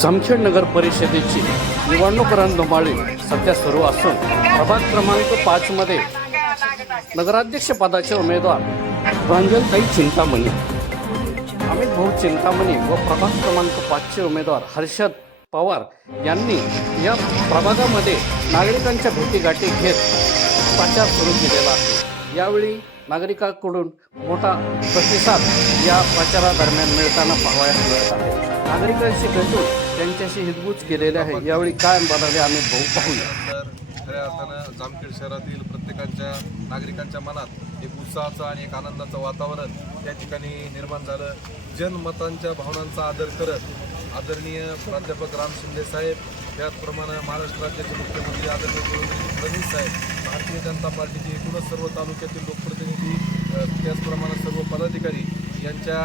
जामखेड नगर परिषदेची निवडणूक रणधुमाळी सध्या सुरू असून प्रभाग क्रमांक पाचमध्ये नगराध्यक्षपदाचे उमेदवार रंजनताई चिंतामणी अमित भाऊ चिंतामणी व प्रभाग क्रमांक पाचचे उमेदवार हर्षद पवार यांनी या प्रभागामध्ये नागरिकांच्या भेटीगाठी घेत प्रचार सुरू केलेला आहे. यावेळी नागरिकांकडून मोठा प्रतिसाद या प्रचारादरम्यान मिळताना पाहावयास मिळत आहे. नागरिकांशी भेटून त्यांच्याशी हितगुज केलेले आहे. यावेळी काय म्हणाले आम्ही भाऊ पाहूया तर खऱ्या अर्थानं जामखेड शहरातील प्रत्येकाच्या नागरिकांच्या मनात एक उत्साहाचं आणि एक आनंदाचं वातावरण या ठिकाणी निर्माण झालं. जनमतांच्या भावनांचा आदर करत आदरणीय प्राध्यापक राम शिंदे साहेब त्याचप्रमाणे महाराष्ट्र राज्याचे मुख्यमंत्री आदरणीय देवेंद्र फडणवीस साहेब भारतीय जनता पार्टीचे एकूणच सर्व तालुक्यातील लोकप्रतिनिधी त्याचप्रमाणे सर्व पदाधिकारी यांच्या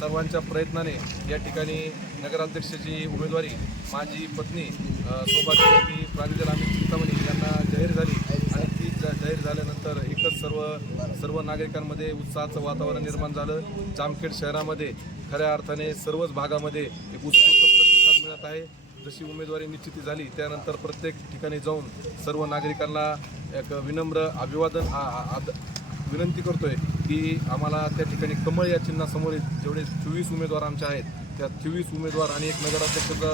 सर्वांच्या प्रयत्नाने या ठिकाणी नगराध्यक्षाची उमेदवारी माझी पत्नी अ, सौभाग्यवती प्रांजल अमित चिंतामणी यांना जाहीर झाली. आणि ती जा- जाहीर झाल्यानंतर एकच सर्व सर्व नागरिकांमध्ये उत्साहाचं वातावरण निर्माण झालं. जामखेड शहरामध्ये खऱ्या अर्थाने सर्वच भागामध्ये एक उत्स्फूर्त प्रतिसाद मिळत आहे. जशी उमेदवारी निश्चिती झाली त्यानंतर प्रत्येक ठिकाणी जाऊन सर्व नागरिकांना एक विनम्र अभिवादन आ- आ- आद- विनंती करतोय. की आम्हाला त्या ठिकाणी कमळ या चिन्हासमोर जेवढे चोवीस उमेदवार आमचे आहेत त्या चोवीस उमेदवार आणि एक नगराध्यक्षाचा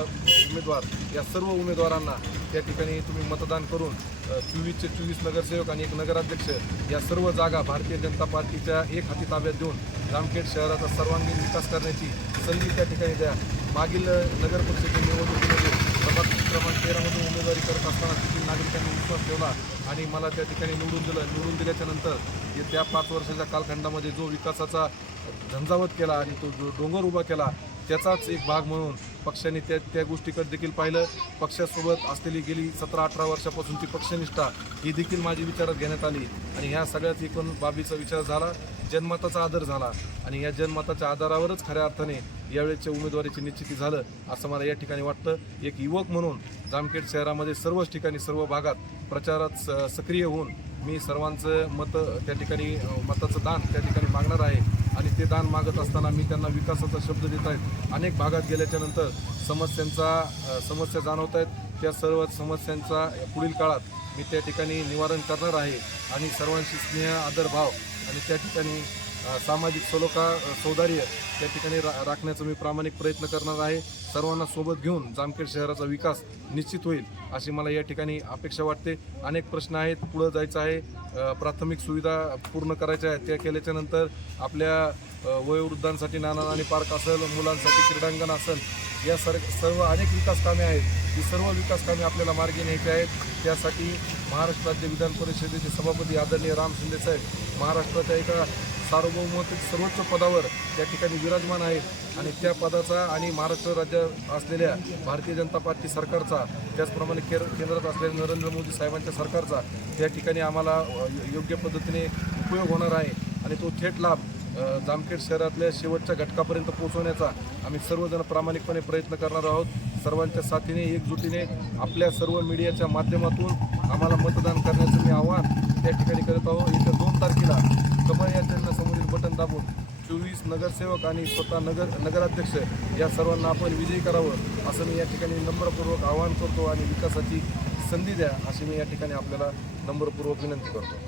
उमेदवार या सर्व उमेदवारांना त्या ठिकाणी तुम्ही मतदान करून चोवीसचे चोवीस नगरसेवक आणि एक नगराध्यक्ष या सर्व जागा भारतीय जनता पार्टीच्या एक हाती ताब्यात देऊन जामखेड शहराचा सर्वांगीण विकास करण्याची संधी त्या ठिकाणी द्या. मागील अ, नगर परिषदेच्या निवडणुकीमध्ये प्रभाग क्रमांक तेरामधून उमेदवारी करत असताना तेथील नागरिकांनी विश्वास ठेवला आणि मला त्या ठिकाणी निवडून दिलं. निवडून दिल्याच्या नंतर त्या पाच वर्षाच्या कालखंडामध्ये जो विकासाचा झंझावत केला आणि तो जो डोंगर उभा केला त्याचाच एक भाग म्हणून पक्षाने त्या त्या गोष्टीकडे देखील पाहिलं. पक्षासोबत असलेली गेली सतरा अठरा वर्षापासूनची पक्षनिष्ठा ही देखील माझी विचारात घेण्यात आली. आणि ह्या सगळ्याच एकूण बाबीचा विचार झाला जनमताचा आदर झाला. आणि या जनमताच्या आधारावरच खऱ्या अर्थाने यावेळेच्या उमेदवारीची निश्चिती झालं असं मला या ठिकाणी वाटतं. एक युवक म्हणून जामखेड शहरामध्ये सर्वच ठिकाणी सर्व भागात प्रचारात स- सक्रिय होऊन मी सर्वांचं मत त्या ठिकाणी मताचं दान त्या ठिकाणी मागणार आहे. दान मागत असताना मी त्यांना विकासाचा शब्द देत आहेत अनेक भागात गेल्याच्यानंतर समस्यांचा समस्या जाणवत आहेत. त्या सर्व समस्यांचा पुढील काळात मी त्या ठिकाणी निवारण करणार आहे. आणि सर्वांशी स्नेह आदरभाव आणि त्या ठिकाणी सामाजिक सलोखा सौदार्य त्या ठिकाणी रा राखण्याचा मी प्रामाणिक प्रयत्न करणार आहे. सर्वांना सोबत घेऊन जामखेड शहराचा विकास निश्चित होईल अशी मला या ठिकाणी अपेक्षा वाटते. अनेक प्रश्न आहेत पुढं जायचं आहे. प्राथमिक सुविधा पूर्ण करायच्या आहेत. त्या केल्याच्यानंतर आपल्या वयोवृद्धांसाठी नाना नानी पार्क असेल मुलांसाठी क्रीडांगण असेल या सर सर्व अनेक विकास कामे आहेत. ही सर्व विकास कामे आपल्याला मार्गी न्यायची आहेत. त्यासाठी महाराष्ट्र राज्य विधान परिषदेचे सभापती आदरणीय राम शिंदे साहेब महाराष्ट्राच्या एका सार्वभौमत्व सर्वोच्च पदावर त्या ठिकाणी विराजमान आहेत. आणि त्या पदाचा आणि महाराष्ट्र राज्य असलेल्या भारतीय जनता पार्टी सरकारचा त्याचप्रमाणे केर केंद्रात असलेल्या नरेंद्र मोदी साहेबांच्या सरकारचा त्या ठिकाणी आम्हाला योग्य पद्धतीने उपयोग होणार आहे. आणि तो थेट लाभ जामखेड शहरातल्या शेवटच्या घटकापर्यंत पोहोचवण्याचा आम्ही सर्वजण प्रामाणिकपणे प्रयत्न करणार आहोत. सर्वांच्या साथीने एकजुटीने आपल्या सर्व मीडियाच्या माध्यमातून आम्हाला मतदान करण्याचं मी आव्हान त्या ठिकाणी करत आहोत. येत्या दोन तारखेला कमळ या चिन्हासमोरील बटन दाबून चोवीस नगरसेवक आणि स्वतः नगर नगराध्यक्ष या सर्वांना आपण विजयी करावं असं मी या ठिकाणी नम्रपूर्वक आवाहन करतो आणि विकासाची संधी द्या अशी मी या ठिकाणी आपल्याला नम्रपूर्वक विनंती करतो.